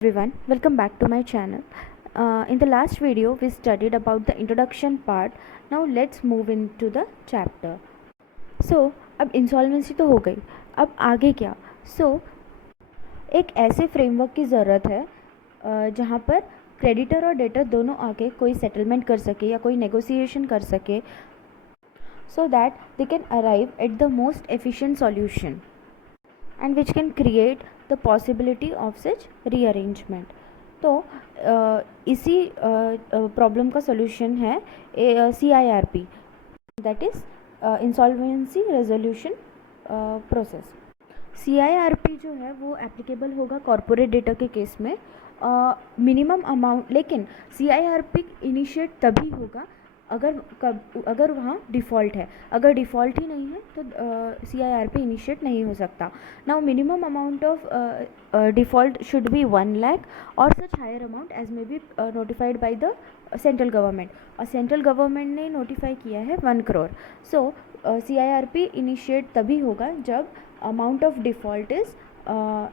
Everyone, welcome back to my channel. In the last video we studied about the introduction part. Now let's move into the chapter. So अब insolvency तो हो गई, अब आगे क्या? एक ऐसे फ्रेमवर्क की ज़रूरत है जहाँ पर क्रेडिटर और डेटर दोनों आके कोई सेटलमेंट कर सके या कोई नेगोशिएशन कर सके, so that they can arrive at the most efficient solution and which can create the possibility of such rearrangement. तो इसी प्रॉब्लम का सोल्यूशन है CIRP, that is insolvency resolution process. CIRP जो है वो एप्लीकेबल होगा कॉरपोरेट डेटा के case में. मिनिमम अमाउंट, लेकिन CIRP इनिशिएट तभी होगा अगर वहाँ डिफ़ॉल्ट है. अगर डिफ़ॉल्ट ही नहीं है तो CIRP इनिशिएट नहीं हो सकता. Now minimum amount of default should be 1 lakh और such higher amount as may be notified by the central government, और सेंट्रल गवर्नमेंट ने नोटिफाई किया है 1 करोड़. सो CIRP इनिशिएट तभी होगा जब amount of default is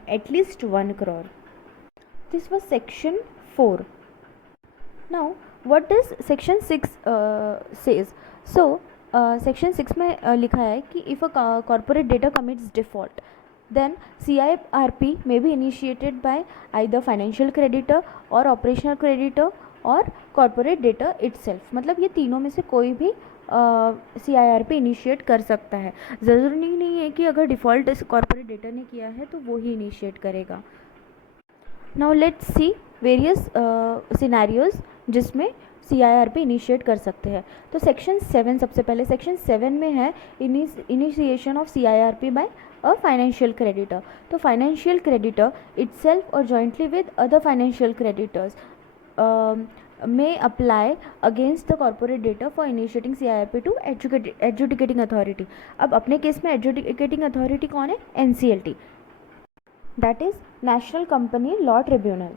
at least 1 crore. This was section 4. Now what does section 6 says? So section 6 में लिखा है कि if a corporate data commits default, then CIRP may be initiated by either financial creditor or operational creditor और corporate data itself. मतलब ये तीनों में से कोई भी CIRP इनिशिएट कर सकता है. ज़रूरी नहीं है कि अगर डिफ़ॉल्ट कॉर्पोरेट डेटा ने किया है तो वो ही इनिशिएट करेगा. Now let's see various scenarios जिसमें CIRP इनिशिएट कर सकते हैं. तो सेक्शन 7, सबसे पहले सेक्शन 7 में है initiation of CIRP by a financial creditor. तो फाइनेंशियल क्रेडिटर इटसेल्फ और jointly with other financial creditors may apply against the corporate data for initiating CIRP to adjudicating authority. अब अपने केस में adjudicating authority कौन है? NCLT, that is National Company Law Tribunal.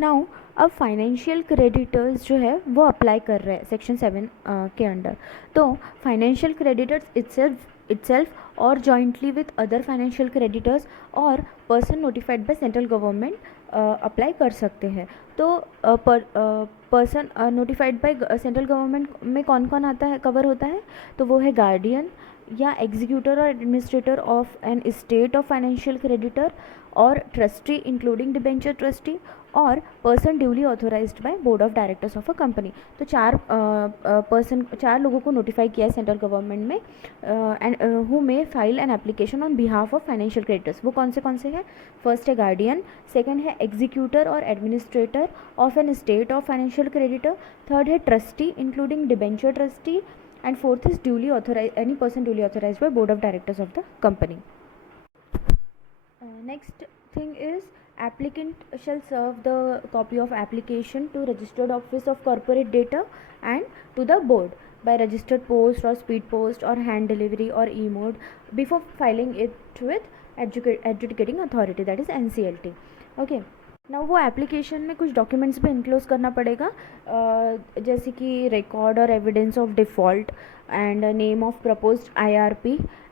Now अब financial creditors जो है वो अप्लाई कर रहे हैं सेक्शन 7 के अंडर. तो फाइनेंशियल क्रेडिटर्स इटसेल्फ और jointly with other financial creditors और person notified by central government apply कर सकते हैं. तो person notified by central government में कौन कौन आता है, कवर होता है? तो वो है गार्डियन या एग्जीक्यूटर और administrator of an estate of financial creditor और ट्रस्टी इंक्लूडिंग डिबेंचर ट्रस्टी और person duly authorised by board of directors of a company. तो चार लोगों को नोटिफाई किया है सेंट्रल गवर्नमेंट में and who may file an application on behalf of financial creditors. वो कौन से हैं? फर्स्ट है गार्डियन, सेकंड है एग्जीक्यूटर और administrator of an estate of financial creditor, third है trustee including debenture trustee, and fourth is any person duly authorized by board of directors of the company. Next thing is applicant shall serve the copy of application to registered office of corporate data and to the board by registered post or speed post or hand delivery or e-mode before filing it with adjudicating authority, that is NCLT. Okay. ना वो application में कुछ documents भी enclose करना पड़ेगा, जैसे कि record और evidence of default and name of proposed IRP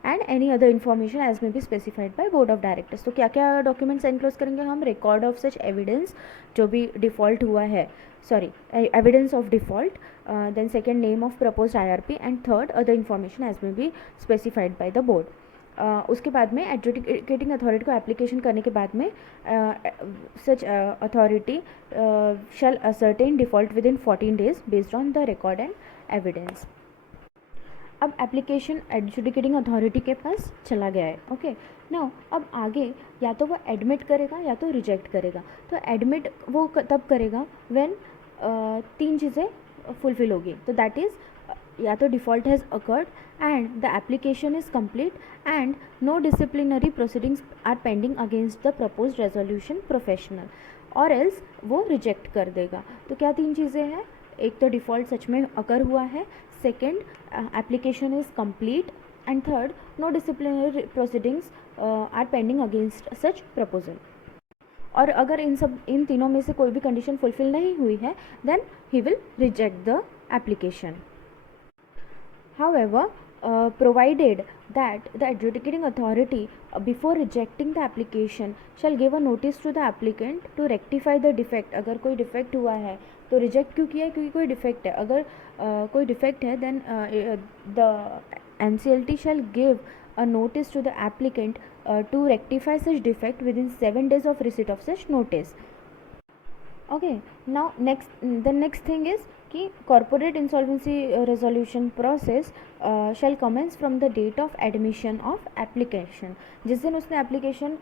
and any other information as may be specified by board of directors. तो क्या क्या डॉक्यूमेंट्स इनक्लोज करेंगे हम? रिकॉर्ड ऑफ सच एविडेंस जो भी डिफ़ॉल्ट हुआ है, evidence of default, then second name of proposed IRP and third other information as may be specified by the board. उसके बाद में एडजुडिकेटिंग अथॉरिटी को एप्लीकेशन करने के बाद में such authority shall ascertain default within 14 days based on the record and evidence. अब application adjudicating authority के पास चला गया है. ओके. नाउ अब आगे या तो वो एडमिट करेगा या तो रिजेक्ट करेगा. तो एडमिट वो तब करेगा व्हेन 3 चीज़ें फुलफिल होगी. तो दैट इज़ या तो default has occurred and the application is complete and no disciplinary proceedings are pending against the proposed resolution professional, और एल्स वो रिजेक्ट कर देगा. तो क्या 3 चीज़ें हैं? एक तो डिफ़ॉल्ट सच में अकर हुआ है, second application is complete and third no disciplinary proceedings are pending against such proposal. और अगर इन तीनों में से कोई भी कंडीशन फुलफिल नहीं हुई है then he will reject the application. However, provided that the adjudicating authority before rejecting the application shall give a notice to the applicant to rectify the defect. अगर कोई defect हुआ है तो reject क्यों किया है? क्योंकि कोई defect है. अगर कोई defect है then the NCLT shall give a notice to the applicant to rectify such defect within 7 days of receipt of such notice. Okay, now the next thing is कि corporate insolvency resolution process shall commence from the date of admission of application. जिस दिन उसने application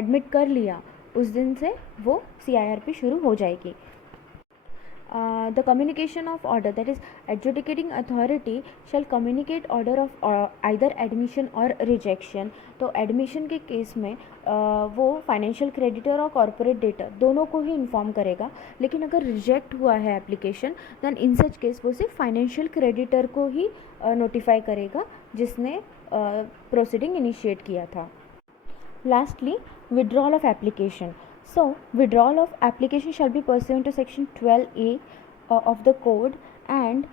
admit कर लिया उस दिन से वो CIRP शुरू हो जाएगी. The communication of order, that is adjudicating authority shall communicate order of either admission or rejection. तो admission के केस में वो फाइनेंशियल क्रेडिटर और कॉर्पोरेट डेटर दोनों को ही इन्फॉर्म करेगा. लेकिन अगर रिजेक्ट हुआ है application then in such case वो सिर्फ फाइनेंशियल क्रेडिटर को ही नोटिफाई करेगा जिसने प्रोसीडिंग इनिशिएट किया था. Lastly, withdrawal of application. So, withdrawal of application shall be pursuant to section 12A of the code, and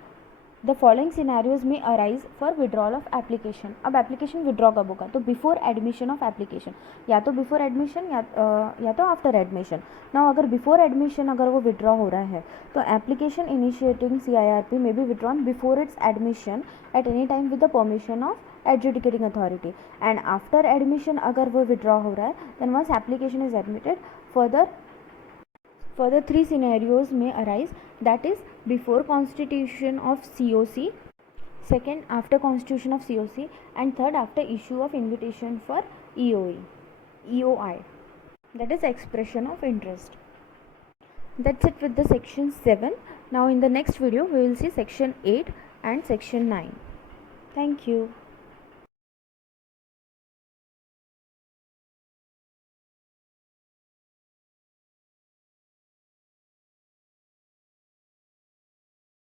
the following scenarios may arise for withdrawal of application. अब application withdraw कब होगा? तो before admission of application, या तो before admission या तो after admission. Now अगर before admission अगर वो withdraw हो रहा है तो application initiating CIRP may be withdrawn before its admission at any time with the permission of adjudicating authority, and after admission अगर वो withdraw हो रहा है then once application is admitted, further 3 scenarios may arise, that is before constitution of COC, second after constitution of COC, and third after issue of invitation for EOI, that is expression of interest. That's it with the section 7. Now in the next video we will see section 8 and section 9. Thank you.